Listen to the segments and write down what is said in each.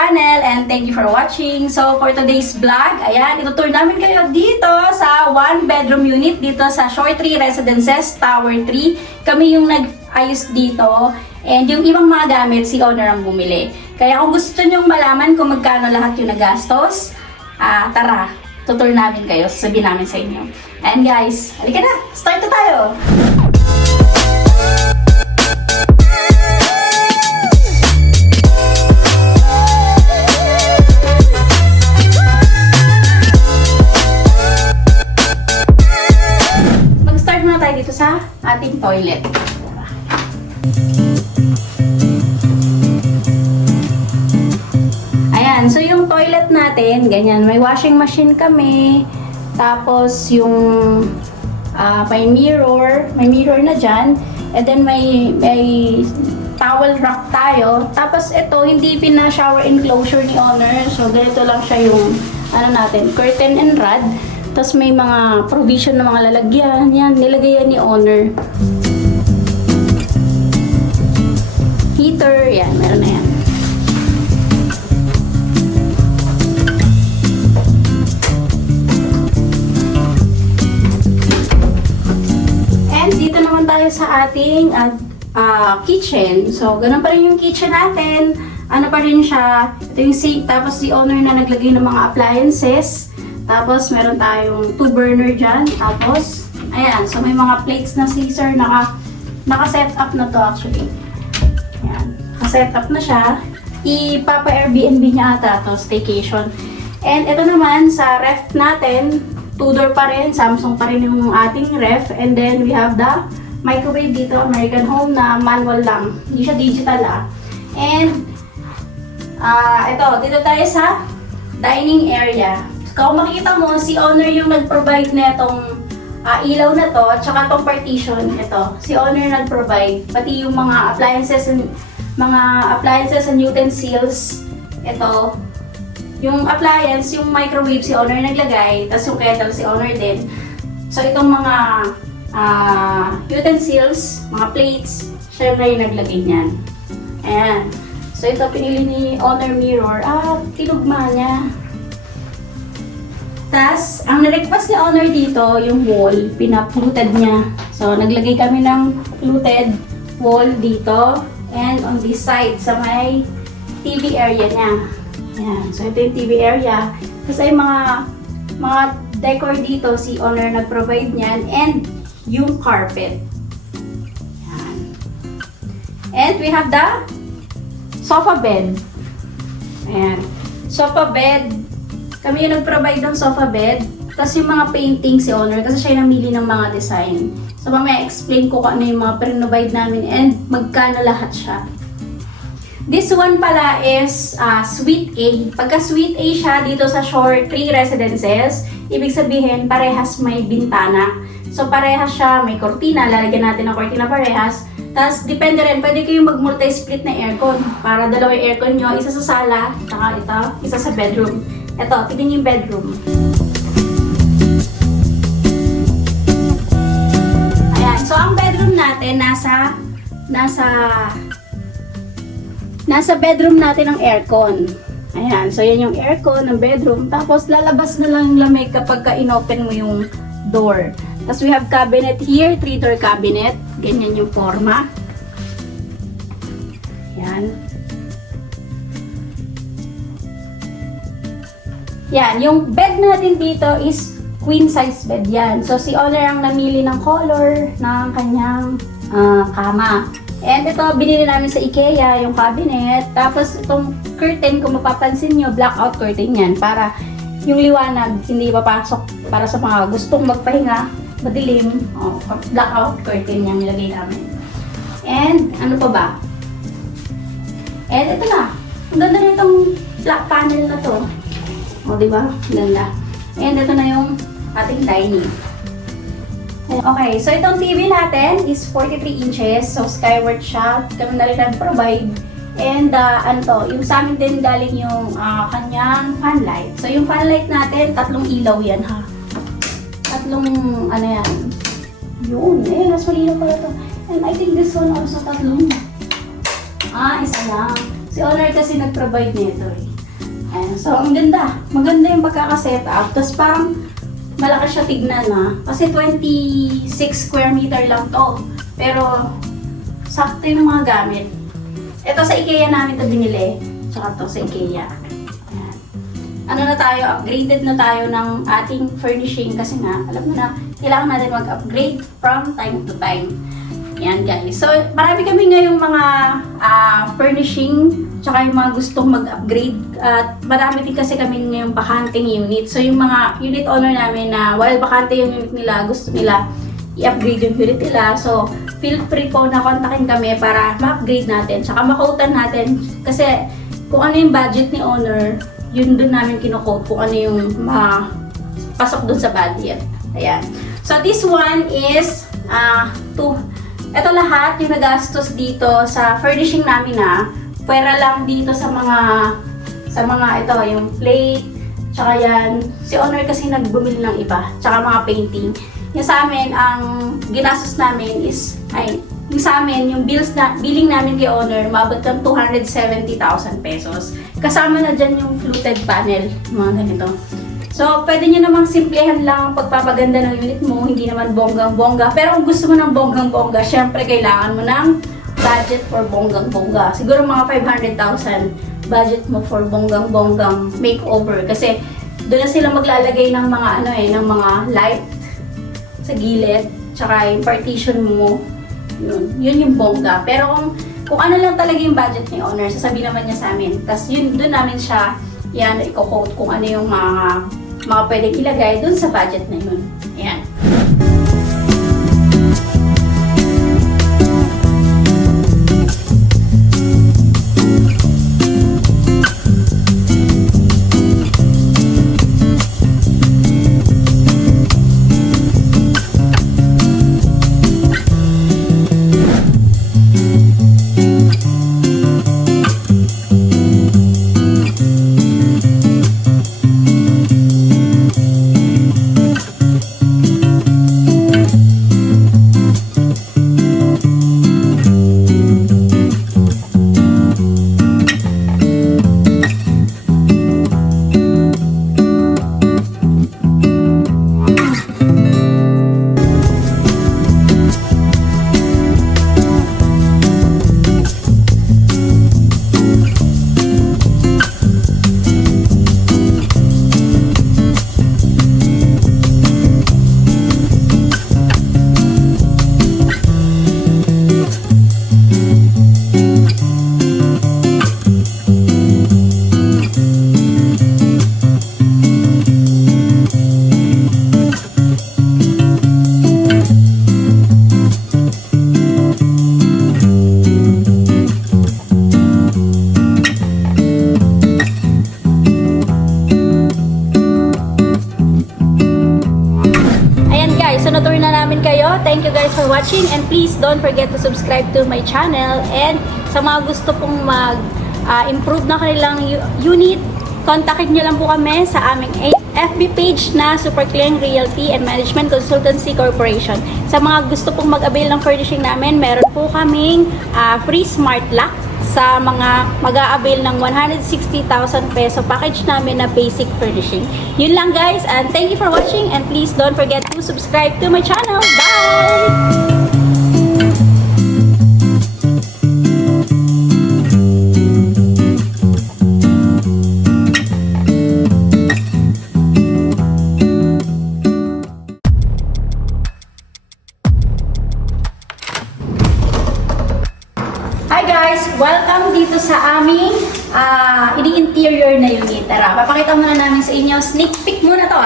channel and thank you for watching. So for today's vlog, ayan, itutour namin kayo dito sa 1-bedroom unit dito sa Shore 3 Residences, Tower 3. Kami yung nag-ayos dito and yung ibang mga gamit si owner ang bumili. Kaya kung gusto nyong malaman kung magkano lahat yung nagastos, tara, tutour namin kayo, sasabihin namin sa inyo. And guys, halika na, start na tayo! Mag-start muna tayo dito sa ating toilet. Ayan, so yung toilet natin, ganyan, may washing machine kami, tapos yung may mirror na dyan, and then may towel rack tayo, tapos ito, hindi pina-shower enclosure ni owner, so ganito lang siya yung, curtain and rod, tapos may mga provision na mga lalagyan, yan, nilagay yan ni owner. Heater, yan, meron na yan. Dito naman tayo sa ating kitchen. So, ganun pa rin yung kitchen natin. Ano pa rin siya. Ito yung sink. Tapos si owner na naglagay ng mga appliances. Tapos meron tayong 2 burner dyan. Tapos, ayan. So, may mga plates na scissor. Naka-set up na to actually. Ayan. Naka-set up na siya. Ipapa-Airbnb niya ata to. Staycation. And ito naman sa ref natin. 2-door pa rin, Samsung pa rin yung ating ref. And then we have the microwave dito, American Home na manual lang. Hindi siya digital And ito, dito tayo sa dining area. Kung makikita mo, si owner yung nag-provide na itong ilaw na to, at saka itong partition, ito. Si owner nag-provide, pati yung mga appliances and utensils, ito. Yung appliance, yung microwave si owner naglagay, tapos yung kettle si owner din. So itong mga utensils, mga plates, siya na yung naglagay niyan. Ayan. So ito pinili ni owner mirror. Tinugma niya. Tapos, ang na-request ni owner dito, yung wall, pinapluted niya. So naglagay kami ng fluted wall dito. And on this side, sa may TV area niya. Ayan. So, ito yung TV area. Kasi ay mga decor dito, si owner nag-provide niyan. And yung carpet. Ayan. And we have the sofa bed. Ayan. Sofa bed. Kami yung nag-provide ng sofa bed. Tapos yung mga painting si owner, kasi siya yung namili ng mga design. So, mamaya explain ko kung ano yung mga pre-provide namin and magkano lahat siya. This one pala is Suite A. Pagka Suite A siya dito sa Shore 3 Residences, ibig sabihin parehas may bintana. So parehas siya, may kortina, lalagyan natin ng kortina parehas. Tapos depende rin, pwede kayong mag-multi-split na aircon. Para dalawa yung aircon nyo, isa sa sala, saka ito, isa sa bedroom. Ito, tignan yung bedroom. Ayan, so ang bedroom natin nasa bedroom natin ang aircon. Ayan, so yan yung aircon ng bedroom. Tapos lalabas na lang yung lamig kapag ka-inopen mo yung door. Tapos we have cabinet here, 3-door cabinet. Ganyan yung forma. Ayan. Yan, yung bed natin dito is queen size bed yan. So si owner ang namili ng color ng kanyang kama. And ito, binili namin sa IKEA, yung cabinet. Tapos itong curtain, kung mapapansin nyo, blackout curtain yan. Para yung liwanag, hindi papasok para sa mga gustong magpahinga, madilim. Blackout curtain yan nilagay namin. And, ano pa ba? And ito na. Ang ganda na itong black panel na to. Diba? Ganda. And ito na yung ating dining. Okay, so itong TV natin is 43 inches. So, skyward siya. Kami na rin nag-provide. And, yung sa amin din galing yung kanyang fan light. So, yung fan light natin, 3 ilaw yan, ha? 3, yan. Yun, mas malinaw pala to. And I think this one also 3. Isa lang. Si owner kasi nag-provide nito, Ayan. So, ang ganda. Maganda yung pagkakasetup. Tapos parang malaki siya tignan na. Kasi 26 square meter lang to. Pero, sakto yung mga gamit. Ito sa IKEA namin to binili. Tsaka to sa IKEA. Ayan. Ano na tayo, upgraded na tayo ng ating furnishing kasi nga, alam mo na, kailangan natin mag-upgrade from time to time. Yan guys. So, marami kami ngayong mga furnishing, tsaka yung mga gustong mag-upgrade. At marami din kasi kami ngayong bakanting unit. So, yung mga unit owner namin na while bakante yung unit nila, gusto nila i-upgrade yung unit nila. So, feel free po na kontakin kami para ma-upgrade natin. Tsaka ma-quotean natin. Kasi, kung ano yung budget ni owner, yun dun namin kino-quote kung ano yung pasok dun sa budget. Ayan. So, this one is ito lahat yung nagastos dito sa furnishing namin pwera lang dito sa mga ito, yung plate, tsaka yan. Si owner kasi nagbumili ng iba, tsaka mga painting. Yung sa amin, ang ginastos namin is, yung sa amin, yung billing namin kay owner, maabot ng 270,000 pesos. Kasama na dyan yung fluted panel, mga ganito. So, pwede nyo namang simplehan lang ang pagpapaganda ng unit mo, hindi naman bonggang-bongga. Pero kung gusto mo ng bonggang-bongga, syempre kailangan mo ng budget for bonggang-bongga. Siguro mga 500,000 budget mo for bonggang-bonggang makeover. Kasi doon na sila maglalagay ng mga ng mga light sa gilid, tsaka yung partition mo. Yun yung bongga. Pero kung ano lang talaga yung budget ni owner, sasabihin naman niya sa amin. Tapos yun, doon namin siya i-quote kung ano yung mga pwedeng ilagay dun sa budget na yun. Ayan. Thank you guys for watching, and please don't forget to subscribe to my channel. And sa mga gusto pong mag-improve na kanilang unit, kontakin nyo lang po kami sa aming FB page na Super Clean Realty and Management Consultancy Corporation. Sa mga gusto pong mag-avail ng furnishing namin, meron po kaming free smart lock sa mga mag-a-avail ng 160,000 peso package namin na basic furnishing. Yun lang guys, and thank you for watching, and please don't forget to subscribe to my channel. Bye! Hi guys! Welcome dito sa aming ini-interior na unit. Tara, papakita muna namin sa inyo. Sneak peek muna to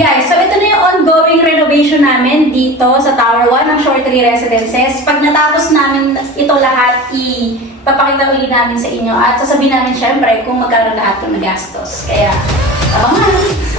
Guys, so ito na yung ongoing renovation namin dito sa Tower 1 ng Shore 3 Residences. Pag natapos namin ito lahat, ipapakita ulit namin sa inyo at sasabihin namin syempre kung magkano lahat yung nagastos. Kaya, Abangan!